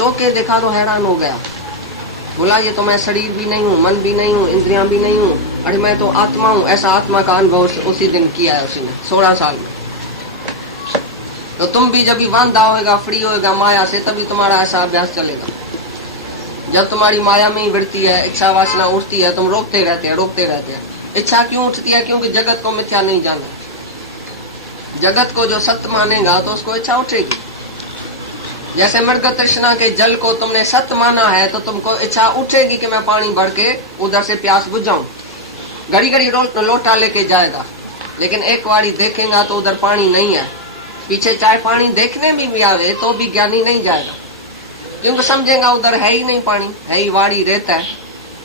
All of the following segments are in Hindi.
छो के देखा तो हैरान हो गया। बोला ये तो मैं शरीर भी नहीं हूँ, मन भी नहीं हूँ, इंद्रियां भी नहीं हूँ, अरे मैं तो आत्मा हूँ। ऐसा आत्मा का अनुभव उसी दिन किया है उसने 16 साल में। तो तुम भी जब भी वांधा होएगा, फ्री होएगा माया से, तभी तुम्हारा ऐसा अभ्यास चलेगा। जब तुम्हारी माया में ही वृत्ति है, इच्छा वासना उठती है, तुम रोकते रहते हैं। इच्छा क्यों उठती है? क्योंकि जगत को मिथ्या नहीं जाना। जगत को जो सत्य मानेगा तो उसको इच्छा उठेगी। जैसे मृग तृष्णा के जल को तुमने सत्य माना है तो तुमको इच्छा उठेगी कि मैं पानी भर के उधर से प्यास बुझाऊं। घड़ी घड़ी लोटा लेके जाएगा, लेकिन एक बारी देखेगा तो उधर पानी नहीं है। पीछे चाहे पानी देखने भी आवे तो भी ज्ञानी नहीं जाएगा, क्योंकि समझेगा उधर है ही नहीं पानी, है ही वाड़ी रहता है।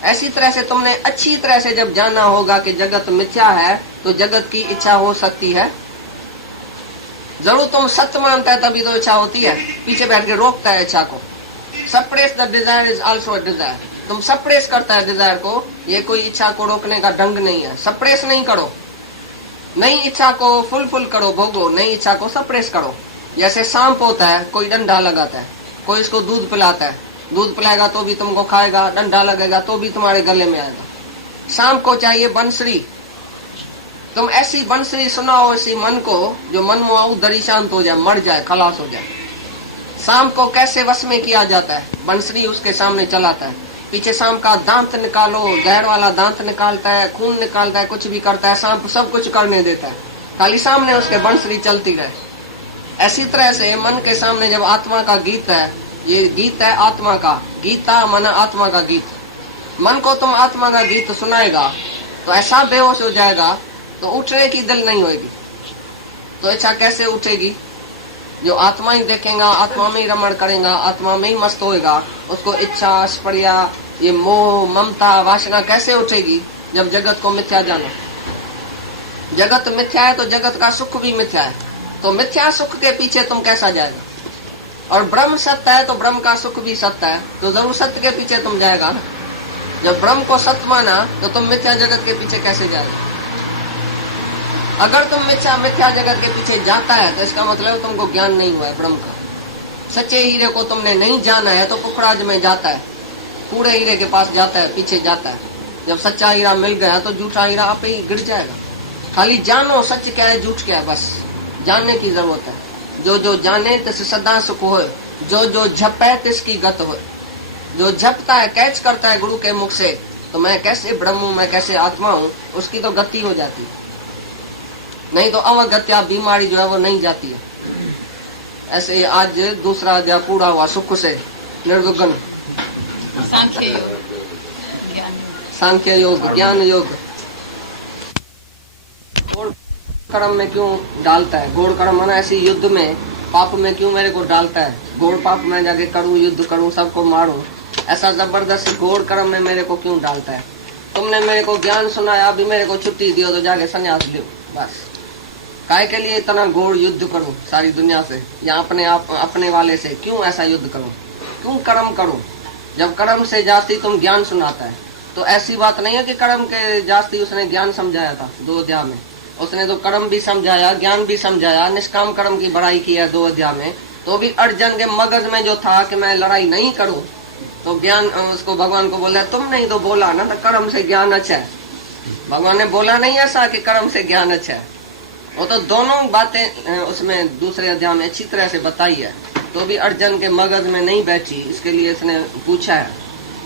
ऐसी तरह से तुमने अच्छी तरह से जब जाना होगा कि जगत मिथ्या है, तो जगत की इच्छा हो सकती है। जरूर तुम सत्य मानता है तभी तो इच्छा होती है। पीछे बैठ के रोकता है इच्छा को। Suppress the desire is also a desire. तुम सप्रेस करता है डिजायर को, ये कोई इच्छा को रोकने का ढंग नहीं है। सप्रेस नहीं करो, नई इच्छा को फुल करो, भोगो, नई इच्छा को सप्रेस करो। जैसे सांप होता है, कोई डंडा लगाता है, कोई इसको दूध पिलाता है, दूध पिलाएगा तो भी तुमको खाएगा, डंडा लगेगा तो भी तुम्हारे गले में आएगा। सांप को चाहिए बंसरी। तुम ऐसी बंसरी सुनाओ इसी मन को, जो मन में उधर ही शांत हो जाए, मर जाए, खलास हो जाए। सांप को कैसे वश में किया जाता है? बंसरी उसके सामने चलाता है, पीछे सांप का दांत निकालो, जहर वाला दांत निकालता है, खून निकालता है, कुछ भी करता है, सांप सब कुछ करने देता है, खाली सामने उसके बंसरी चलती रहे। ऐसी तरह से मन के सामने जब आत्मा का गीत है, ये गीत है आत्मा का, गीता मन आत्मा का गीत, मन को तुम आत्मा का गीत सुनाएगा तो ऐसा बेहोश हो जाएगा तो उठने की दिल नहीं होगी। तो इच्छा कैसे उठेगी? जो आत्मा ही देखेगा, आत्मा में ही रमण करेगा, आत्मा में ही मस्त होएगा, उसको इच्छा, स्पर्या, ये मोह, ममता, वासना कैसे उठेगी? जब जगत को मिथ्या जाना। जगत मिथ्या है तो जगत का सुख भी मिथ्या है, तो मिथ्या सुख के पीछे तुम कैसा जाएगा? और ब्रह्म सत्य है तो ब्रह्म का सुख भी सत्य है, तो जरूर सत्य के पीछे तुम जाएगा ना। जब ब्रह्म को सत्य माना तो तुम मिथ्या जगत के पीछे कैसे जाएगा? अगर तुम मिथ्या जगत के पीछे जाता है तो इसका मतलब तुमको ज्ञान नहीं हुआ है ब्रह्म का। सच्चे हीरे को तुमने नहीं जाना है तो पुखराज में जाता है, पूरे हीरे के पास जाता है, पीछे जाता है। जब सच्चा हीरा मिल गया तो झूठा हीरा आप ही गिर जाएगा। खाली जानो सच क्या है, झूठ क्या है, बस जानने की जरूरत है। जो जो जाने तिस सदा सुख होए, जो जो झपे तिसकी गत होए। जो झपता है, कैच करता है गुरु के मुख से, तो मैं कैसे ब्रह्म हूँ, मैं कैसे आत्मा हूँ, उसकी तो गति हो जाती है। नहीं तो अवगत्या बीमारी जो है वो नहीं जाती है। ऐसे आज दूसरा अध्याय पूरा हुआ सुख से निर्विघ्न। सांख्य योग, ज्ञान योग। कर्म में क्यों डालता है? घोर कर्म माना ऐसी युद्ध में, पाप में क्यों मेरे को डालता है? घोर पाप में जाके करूं, युद्ध करूं, सबको मारूं, ऐसा जबरदस्त घोर कर्म में मेरे को क्यों डालता है? तुमने मेरे को ज्ञान सुनाया, अभी मेरे को छुट्टी दियो तो जाके संन्यास लो। बस काय के लिए इतना घोर युद्ध करूं सारी दुनिया से, या अपने वाले से क्यों ऐसा युद्ध करूं? क्यों कर्म करूं? जब कर्म से जास्ती तुम ज्ञान सुनाता है, तो ऐसी बात नहीं है कि कर्म के जास्ती उसने ज्ञान समझाया था 2 अध्याय में। उसने तो कर्म भी समझाया, ज्ञान भी समझाया, निष्काम कर्म की बड़ाई की है 2 अध्याय में। तो भी अर्जुन के मगज में जो था कि मैं लड़ाई नहीं करूं, तो ज्ञान उसको भगवान को बोला, तुमने ही तो बोला ना तो कर्म से ज्ञान अच्छा है। भगवान ने बोला नहीं ऐसा कि कर्म से ज्ञान अच्छा है। वो तो दोनों बातें उसमें दूसरे अध्याय में अच्छी तरह से बताई है, तो भी अर्जुन के मगज में नहीं बैठी। इसके लिए इसने पूछा है,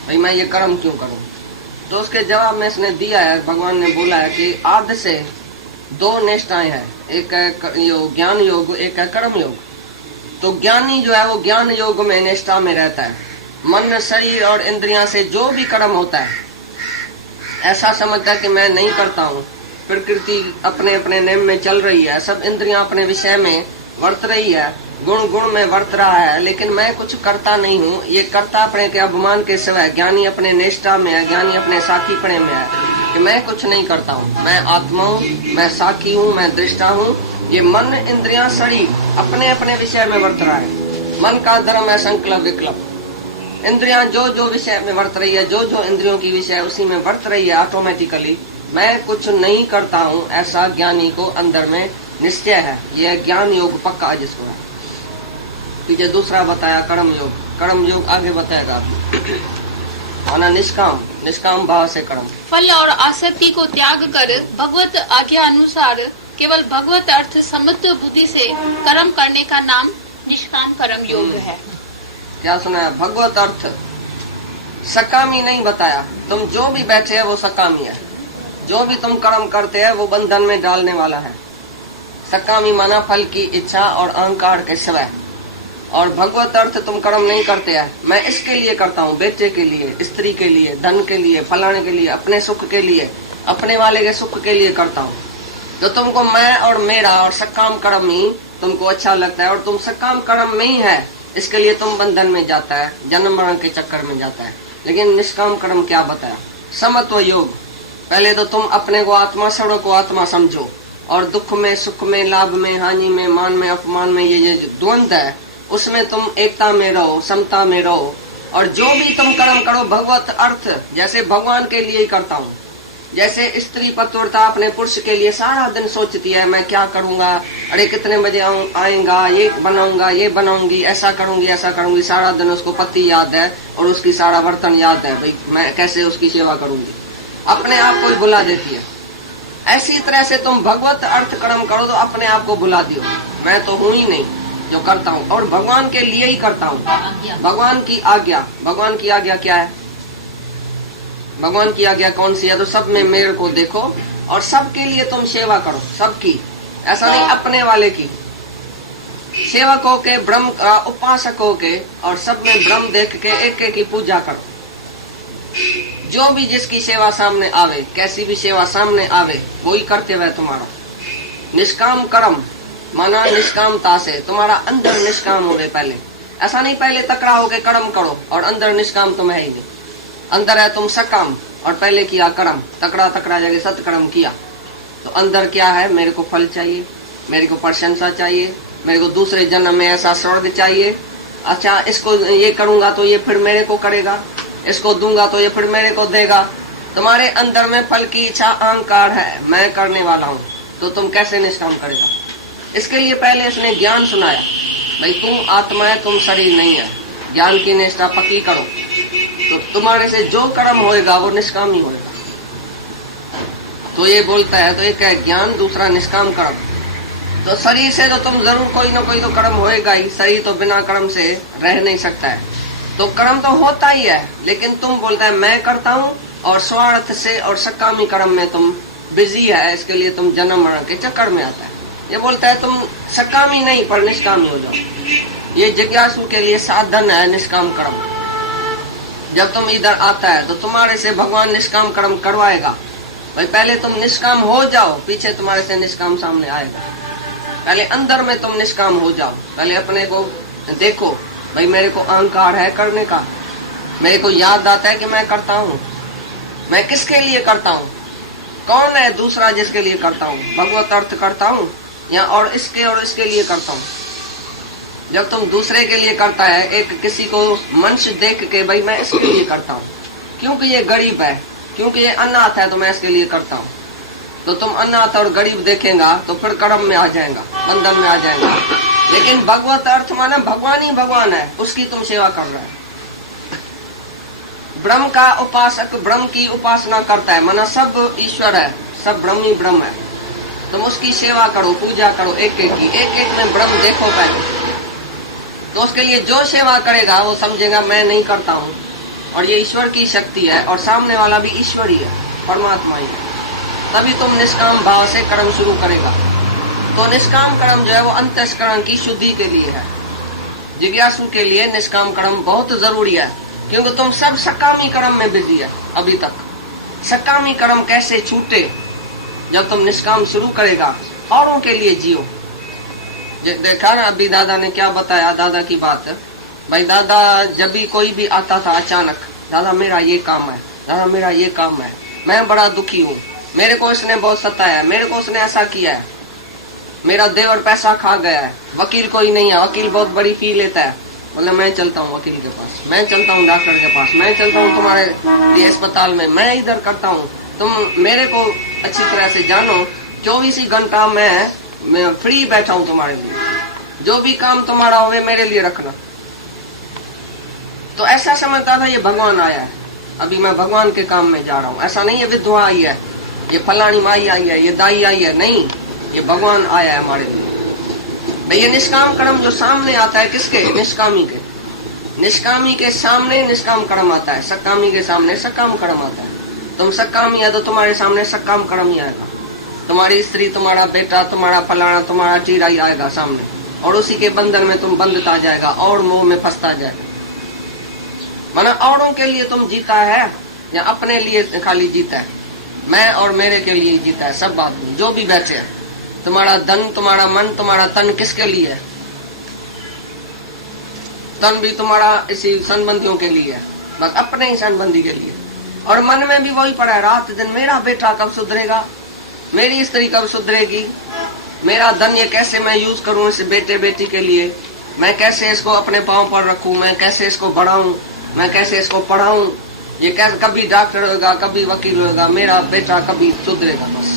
भाई मैं ये कर्म क्यों करूं? तो उसके जवाब में इसने दिया है, भगवान ने बोला है कि आद्य से 2 निष्ठाएं हैं, एक है ज्ञान योग, एक है कर्म योग। तो ज्ञानी जो है वो ज्ञान योग में निष्ठा में रहता है। मन, शरीर और इंद्रियां से जो भी कर्म होता है ऐसा समझता है कि मैं नहीं करता हूँ, प्रकृति अपने अपने नेम में चल रही है, सब इंद्रियां अपने विषय में वर्त रही है, गुण गुण में वर्त रहा है, लेकिन मैं कुछ करता नहीं हूँ। ये करता अपने के अभिमान के सिवाय। ज्ञानी अपने निष्ठा में है, ज्ञानी अपने साखीपणे में है कि मैं कुछ नहीं करता हूँ, मैं आत्मा हूँ, मैं साखी हूँ, मैं दृष्टा हूँ। ये मन, इंद्रियां, शरीर अपने अपने विषय में वर्त रहा है। मन का धर्म है संकल्प विकल्प। इंद्रियां जो जो विषय में वर्त रही है, जो जो इंद्रियों की विषय उसी में वर्त रही है ऑटोमेटिकली। मैं कुछ नहीं करता हूँ, ऐसा ज्ञानी को अंदर में निश्चय है। यह ज्ञान योग पक्का जिसको है। पीछे दूसरा बताया कर्म योग। कर्म योग आगे बताएगा आपको। माना निष्काम, निष्काम भाव से कर्म। फल और आसक्ति को त्याग कर भगवत आज्ञा अनुसार केवल भगवत अर्थ सम्मत बुद्धि से कर्म करने का नाम निष्काम कर्म योग है। क्या सुना है? भगवत अर्थ सकामी नहीं बताया। तुम जो भी बैठे है वो सकामी है, जो भी तुम कर्म करते हैं वो बंधन में डालने वाला है। सकामी माना फल की इच्छा और अहंकार के सिवाय। और भगवत अर्थ तुम कर्म नहीं करते हैं, मैं इसके लिए करता हूँ, बेटे के लिए, स्त्री के लिए, धन के लिए, फलाने के लिए, अपने सुख के लिए, अपने वाले के सुख के लिए करता हूँ। तो तुमको मैं और मेरा और सकाम कर्म ही तुमको अच्छा लगता है और तुम सकाम कर्म में ही है, इसके लिए तुम बंधन में जाता है, जन्म मरण के चक्कर में जाता है। लेकिन निष्काम कर्म क्या बताया? समत्व योग। पहले तो तुम अपने को आत्मा, सर्व को आत्मा समझो और दुख में, सुख में, लाभ में, हानि में, मान में, अपमान में, ये जो द्वंद्व है उसमें तुम एकता में रहो, समता में रहो। और जो भी तुम कर्म करो भगवत अर्थ, जैसे भगवान के लिए ही करता हूँ। जैसे स्त्री पतिव्रता अपने पुरुष के लिए सारा दिन सोचती है, मैं क्या करूंगा, अरे कितने बजे आएगा, ये बनाऊंगा, ये बनाऊंगी, ऐसा करूंगी, ऐसा करूंगी। सारा दिन उसको पति याद है और उसकी सारा बर्तन याद है, भाई मैं कैसे उसकी सेवा करूंगी, अपने आप को ही भुला देती है। ऐसी तरह से तुम भगवत अर्थ कर्म करो तो अपने आप को भुला दियो, मैं तो हूं ही नहीं जो करता हूँ, और भगवान के लिए ही करता हूँ। भगवान की आज्ञा, भगवान की आज्ञा क्या है? भगवान की आज्ञा कौन सी है? तो सब में मेरे को देखो और सबके लिए तुम सेवा करो, सबकी, ऐसा नहीं अपने वाले की। सेवकों के, ब्रह्म उपासकों के, और सब में ब्रह्म देख के एक एक की पूजा करो। जो भी जिसकी सेवा सामने आवे, कैसी भी सेवा सामने आवे, वही करते हुए तुम्हारा निष्काम कर्म माना निष्कामता से तुम्हारा अंदर निष्काम हो गए। पहले ऐसा नहीं पहले तकड़ा हो गए कर्म करो और अंदर निष्काम तुम है ही नहीं। अंदर है तुम सकाम और पहले किया कर्म, तकड़ा जगह सत्कर्म किया। तो अंदर क्या है? मेरे को फल चाहिए, मेरे को प्रशंसा चाहिए, मेरे को दूसरे जन्म में ऐसा स्वर्ग चाहिए। अच्छा, इसको ये करूंगा तो ये फिर मेरे को करेगा, इसको दूंगा तो ये फिर मेरे को देगा। तुम्हारे अंदर में फल की इच्छा, अहंकार है, मैं करने वाला हूँ, तो तुम कैसे निष्काम करेगा? इसके लिए पहले इसने ज्ञान सुनाया, भाई तुम आत्मा है, तुम शरीर नहीं है। ज्ञान की निष्ठा पक्की करो तो तुम्हारे से जो कर्म होएगा वो निष्काम ही होएगा। तो ये बोलता है, तो एक है ज्ञान, दूसरा निष्काम कर्म। तो शरीर से तो तुम जरूर कोई ना कोई तो कर्म होएगा ही, शरीर तो बिना कर्म से रह नहीं सकता है। तो कर्म तो होता ही है, लेकिन तुम बोलता है मैं करता हूँ और स्वार्थ से और सकामी कर्म में तुम बिजी है, इसके लिए तुम जन्म मरण के चक्कर में आता है। ये बोलता है तुम सकामी नहीं पर निष्कामी हो जाओ। ये जिज्ञासु के लिए साधन है निष्काम कर्म। जब तुम इधर आता है तो तुम्हारे से भगवान निष्काम कर्म करवाएगा। भाई पहले तुम निष्काम हो जाओ, पीछे तुम्हारे से निष्काम सामने आएगा। पहले अंदर में तुम निष्काम हो जाओ, पहले अपने को देखो, भाई मेरे को अहंकार है करने का, मेरे को याद आता है कि मैं करता हूँ, मैं किसके लिए करता हूँ, कौन है दूसरा जिसके लिए करता हूँ, भगवत अर्थ करता हूँ या और इसके लिए करता हूँ। जब तुम दूसरे के लिए करता है, एक किसी को मनुष्य देख के भाई मैं इसके लिए करता हूँ क्योंकि ये गरीब है, क्योंकि ये अनाथ है तो मैं इसके लिए करता हूँ, तो तुम अनाथ और गरीब देखेगा तो फिर कर्म में आ जाएगा, बंधन में आ जाएगा। लेकिन भगवत अर्थ माना भगवान ही भगवान है, उसकी तुम सेवा कर रहा है। ब्रह्म का उपासक ब्रह्म की उपासना करता है, माना सब ईश्वर है, सब ब्रह्म ही ब्रह्म है। तुम उसकी सेवा करो, पूजा करो, एक एक की, एक एक में ब्रह्म देखो पहले। तो उसके लिए जो सेवा करेगा वो समझेगा मैं नहीं करता हूँ, और ये ईश्वर की शक्ति है और सामने वाला भी ईश्वर ही है, परमात्मा ही है। तभी तुम निष्काम भाव से कर्म शुरू करेगा। तो निष्काम कर्म जो है वो अंतःकरण की शुद्धि के लिए है। जिज्ञासु के लिए निष्काम कर्म बहुत जरूरी है, क्योंकि तुम सब सकामी कर्म में बिजी है अभी तक। सकामी कर्म कैसे छूटे? जब तुम निष्काम शुरू करेगा, औरों के लिए जियो। देखा ना अभी दादा ने क्या बताया, दादा की बात। भाई दादा जब भी कोई भी आता था अचानक, दादा मेरा ये काम है, दादा मेरा ये काम है, मैं बड़ा दुखी हूँ, मेरे को इसने बहुत सताया, मेरे को उसने ऐसा किया है, मेरा देवर पैसा खा गया है, वकील कोई नहीं है, वकील बहुत बड़ी फी लेता है। बोले मैं चलता हूँ वकील के पास, मैं चलता हूँ डॉक्टर के पास, मैं चलता हूँ तुम्हारे अस्पताल में, मैं इधर करता हूँ। तुम मेरे को अच्छी तरह से जानो, 24 घंटा मैं फ्री बैठा हूँ तुम्हारे लिए, जो भी काम तुम्हारा होवे मेरे लिए रखना। तो ऐसा समझता था ये भगवान आया है, अभी मैं भगवान के काम में जा रहा हूँ। ऐसा नहीं है विधवा आई है, ये फलानी माई आई है, ये दाई आई है, नहीं, ये भगवान आया है हमारे लिए। भाई ये निष्काम कर्म जो सामने आता है किसके? निष्कामी के। निष्कामी के सामने निष्काम कर्म आता है, सकामी के सामने सकाम कर्म आता है। तुम सकामी है तो तुम्हारे सामने सकाम कर्म ही आएगा। तुम्हारी स्त्री, तुम्हारा बेटा, तुम्हारा फलाना, तुम्हारा चीरा ही आएगा सामने, और उसी के बंधन में तुम बंधता जाएगा और मोह में फंसता जाएगा। माना औरों के लिए तुम जीता है या अपने लिए खाली जीता है? मैं और मेरे के लिए जीता है सब आदमी जो भी बैठे हैं। तुम्हारा धन, तुम्हारा मन, तुम्हारा तन किसके लिए है? तन भी तुम्हारा इसी संबंधियों के लिए है, बस अपने ही संबंधी के लिए। और मन में भी वही पड़ा है रात दिन, मेरा बेटा कब सुधरेगा, मेरी स्त्री कब सुधरेगी, मेरा धन ये कैसे मैं यूज करूं इस बेटे बेटी के लिए, मैं कैसे इसको अपने पांव पर रखूं, मैं कैसे इसको बढ़ाऊं, मैं कैसे इसको पढ़ाऊं, ये कैसे कभी डॉक्टर होगा, कभी वकील होगा, मेरा बेटा कभी सुधरेगा। बस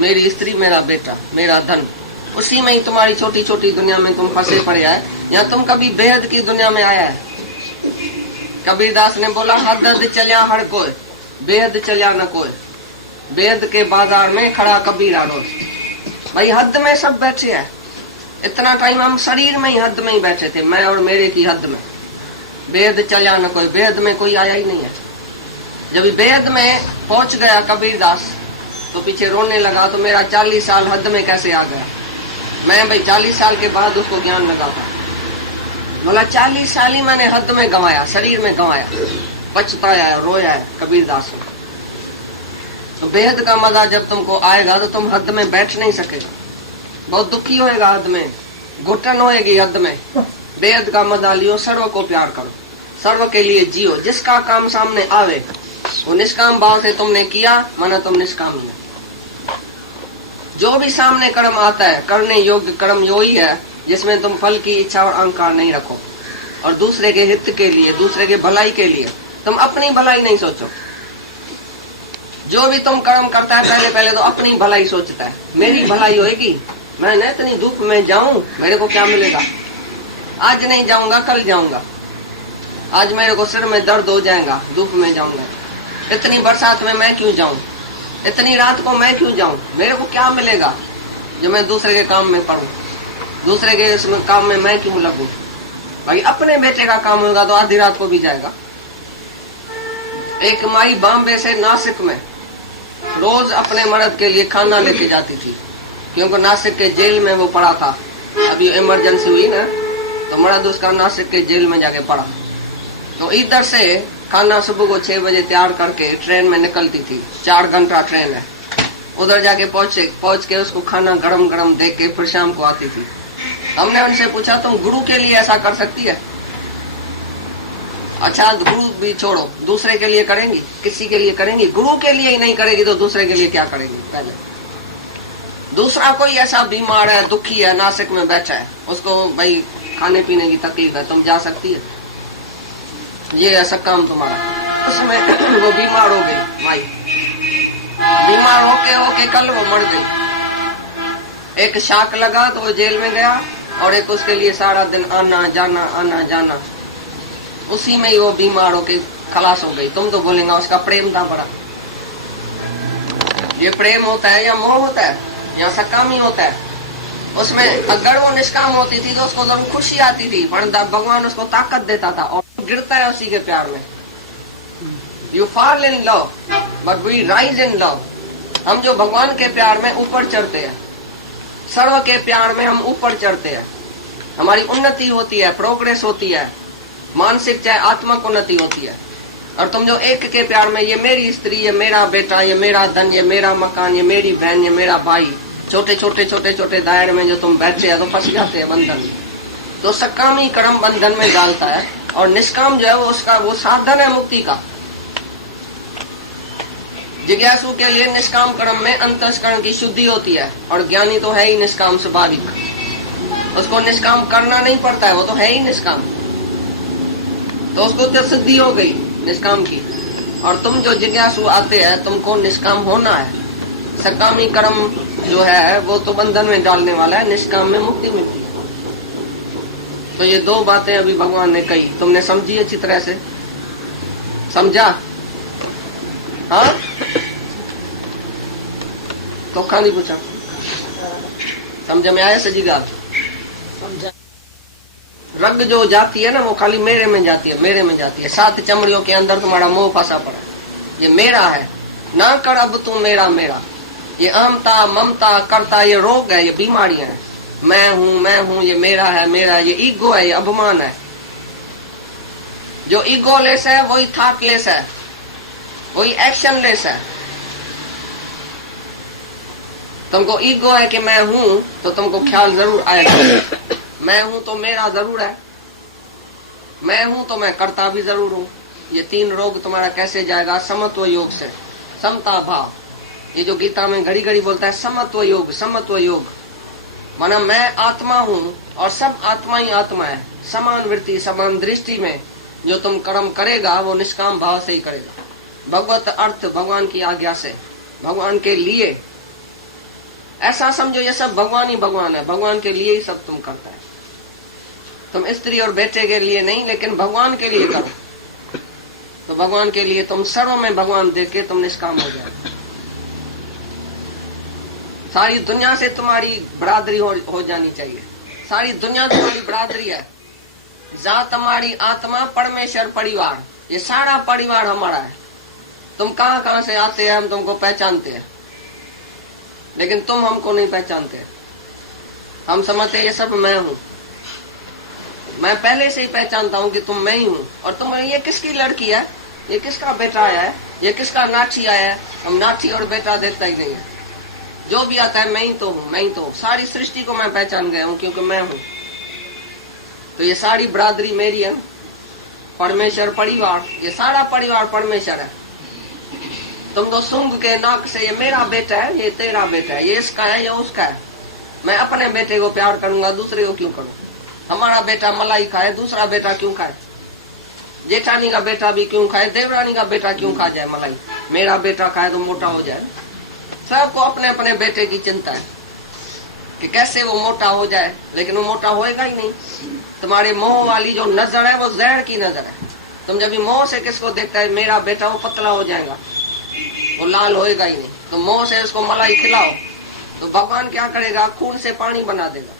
मेरी स्त्री, मेरा बेटा, मेरा धन, उसी में ही तुम्हारी छोटी छोटी दुनिया में तुम फंसे पड़े आए। या तुम कभी बेहद की दुनिया में आया है? कबीरदास ने बोला हद चलिया हर कोई, बेहद चलिया न कोई, बेहद के बाजार में खड़ा कबीरा रोज। भाई हद में सब बैठे हैं। इतना टाइम हम शरीर में ही हद में ही बैठे थे, मैं और मेरे की हद में। बेहद चलिया न कोई, बेहद में कोई आया ही नहीं है। जब बेहद में पहुंच गया कबीरदास तो पीछे रोने लगा, तो मेरा 40 साल हद में कैसे आ गया। मैं भाई 40 साल के बाद उसको ज्ञान लगा था। बोला 40 साल ही मैंने हद में गंवाया, शरीर में गंवाया, पछताया है, रोया है कबीरदास ने। तो बेहद का मजा जब तुमको आएगा तो तुम हद में बैठ नहीं सकेगा, बहुत दुखी होएगा, हद में घुटन होएगी, हद में। बेहद का मजा लियो, सर्व को प्यार करो, सर्व के लिए जियो। जिसका काम सामने आवे वो निष्काम भाव से तुमने किया, माना तुम निष्कामी है। जो भी सामने कर्म आता है करने योग्य कर्म वही है जिसमें तुम फल की इच्छा और अहंकार नहीं रखो, और दूसरे के हित के लिए, दूसरे के भलाई के लिए। तुम अपनी भलाई नहीं सोचो। जो भी तुम कर्म करता है पहले पहले तो अपनी भलाई सोचता है, मेरी भलाई होएगी, मैं न इतनी धूप में जाऊं, मेरे को क्या मिलेगा, आज नहीं जाऊंगा कल जाऊंगा, आज मेरे को सिर में दर्द हो जाएगा, धूप में जाऊंगा, इतनी बरसात में मैं क्यों जाऊं, इतनी रात को मैं क्यों जाऊं, मेरे को क्या मिलेगा जो मैं दूसरे के काम में पड़ूं, दूसरे के इसमें काम में मैं क्यों लगूं। भाई अपने बेटे का काम होगा तो आधी रात को भी जाएगा। एक माई बॉम्बे से नासिक में रोज अपने मर्द के लिए खाना लेके जाती थी, क्योंकि नासिक के जेल में वो पड़ा था। अभी इमरजेंसी हुई ना तो मर्द उसका नासिक के जेल में जाके पड़ा। तो इधर से खाना सुबह को 6 बजे तैयार करके ट्रेन में निकलती थी, 4 घंटा ट्रेन है, उधर जाके पहुंच के उसको खाना गरम गरम दे के फिर शाम को आती थी। हमने उनसे पूछा तुम गुरु के लिए ऐसा कर सकती है? अच्छा गुरु भी छोड़ो, दूसरे के लिए करेंगी, किसी के लिए करेंगी? गुरु के लिए ही नहीं करेगी तो दूसरे के लिए क्या करेगी? पहले दूसरा कोई ऐसा बीमार है, दुखी है, नासिक में बैठा है, उसको भाई खाने पीने की तकलीफ है, तुम जा सकती है? ये ऐसा काम तुम्हारा। उसमें वो बीमार हो गई माई, बीमार होके कल वो मर गई। एक शाक लगा तो वो जेल में गया, और एक उसके लिए सारा दिन आना जाना, उसी में ही वो बीमार होके खलास हो गई। तुम तो बोलेंगे उसका प्रेम था बड़ा। ये प्रेम होता है या मोह होता है या सकामी होता है? उसमें अगर वो निष्काम होती थी तो उसको जरूर खुशी आती थी, पर भगवान उसको ताकत देता था, और गिरता है उसी के प्यार में। You fall in love but we rise in love. हम जो भगवान के प्यार में ऊपर चढ़ते हैं, सर्व के प्यार में हम ऊपर चढ़ते हैं, हमारी उन्नति होती है, प्रोग्रेस होती है, मानसिक चाहे आत्मक उन्नति होती है। और तुम जो एक के प्यार में, ये मेरी स्त्री, ये मेरा बेटा, ये मेरा धन, ये मेरा मकान, ये मेरी बहन, ये मेरा भाई, छोटे छोटे दायरे में जो तुम बैठे हैं तो फंस जाते हैं बंधन में। तो सकामी कर्म बंधन में डालता है, और निष्काम जो है वो उसका वो साधन है मुक्ति का। जिज्ञासु के लिए निष्काम कर्म में अंतःकरण की शुद्धि होती है, और ज्ञानी तो है ही निष्काम स्वाभाविक, उसको निष्काम करना नहीं पड़ता है, वो तो है ही निष्काम, तो उसको तो सिद्धि हो गई निष्काम की। और तुम जो जिज्ञासु आते हैं, तुमको निष्काम होना है। सकामी कर्म जो है वो तो बंधन में डालने वाला है, निष्काम में मुक्ति मिलती है। तो ये दो बातें अभी भगवान ने कही, तुमने समझी अच्छी तरह से? समझा? हाँ, तो नहीं पूछा, समझ में आया सजी गाल? रग जो जाती है ना वो खाली मेरे में जाती है, मेरे में जाती है। 7 चमड़ियों के अंदर तुम्हारा मोह फंसा पड़ा है। ये मेरा है, ना कर अब तू मेरा मेरा। ये अहमता ममता करता ये रोग है, ये बीमारियां हैं। मैं हूं, ये मेरा है मेरा, ये ईगो है, ये अभिमान है। जो ईगो लेस है वही थॉट लेस है, वही एक्शन लेस है। तुमको ईगो है कि मैं हूं तो तुमको ख्याल जरूर आएगा मैं हूं तो मेरा जरूर है, मैं हूं तो मैं करता भी जरूर हूं। ये 3 रोग तुम्हारा कैसे जाएगा? समत्व योग से, समता भाव। ये जो गीता में घड़ी घड़ी बोलता है समत्व योग, समत्व योग, माना मैं आत्मा हूं और सब आत्मा ही आत्मा है। समान वृत्ति, समान दृष्टि में जो तुम कर्म करेगा वो निष्काम भाव से ही करेगा, भगवत अर्थ, भगवान की आज्ञा से, भगवान के लिए। ऐसा समझो ये सब भगवान ही भगवान है, भगवान के लिए ही सब तुम करता है। तुम स्त्री और बेटे के लिए नहीं, लेकिन भगवान के लिए करो, तो भगवान के लिए तुम सर्व में भगवान देख के तुम निष्काम हो जाए। सारी दुनिया से तुम्हारी बरादरी हो जानी चाहिए। सारी दुनिया तुम्हारी बरादरी है। जात हमारी, आत्मा, परमेश्वर, परिवार, ये सारा परिवार हमारा है। तुम कहां कहां से आते हैं हम तुमको पहचानते हैं, लेकिन तुम हमको नहीं पहचानते। हम समझते ये सब मैं हूं। मैं पहले से ही पहचानता हूं कि तुम मैं ही हूं। और तुम, ये किसकी लड़की है, ये किसका बेटा आया है, ये किसका नाठी आया है। हम नाठी और बेटा देखता ही नहीं है। जो भी आता है मैं ही तो हूं, मैं ही तो। सारी सृष्टि को मैं पहचान गया हूं क्योंकि मैं हूं। तो ये सारी बरादरी मेरी है। परमेश्वर, परिवार, ये सारा परिवार परमेश्वर है। तुम तो सूंघ के नाक से ये मेरा बेटा है, ये तेरा बेटा है, ये इसका है, ये उसका है। मैं अपने बेटे को प्यार करूंगा, दूसरे को क्यों करूं? हमारा बेटा मलाई खाए, दूसरा बेटा क्यों खाए? जेठानी का बेटा भी क्यों खाए, देवरानी का बेटा क्यों खा जाए मलाई? मेरा बेटा खाए तो मोटा हो जाए। सबको अपने अपने बेटे की चिंता है कि कैसे वो मोटा हो जाए, लेकिन वो मोटा होएगा ही नहीं। तुम्हारे मोह वाली जो नजर है वो जहर की नजर है। तुम जब भी मोह से किसको देखता है मेरा बेटा, वो पतला हो जाएगा, वो लाल होएगा ही नहीं। तो मोह से उसको मलाई खिलाओ तो भगवान क्या करेगा? खून से पानी बना देगा।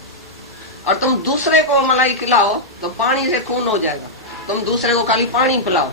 और तुम दूसरे को मलाई खिलाओ तो पानी से खून हो जाएगा। तुम दूसरे को खाली पानी पिलाओ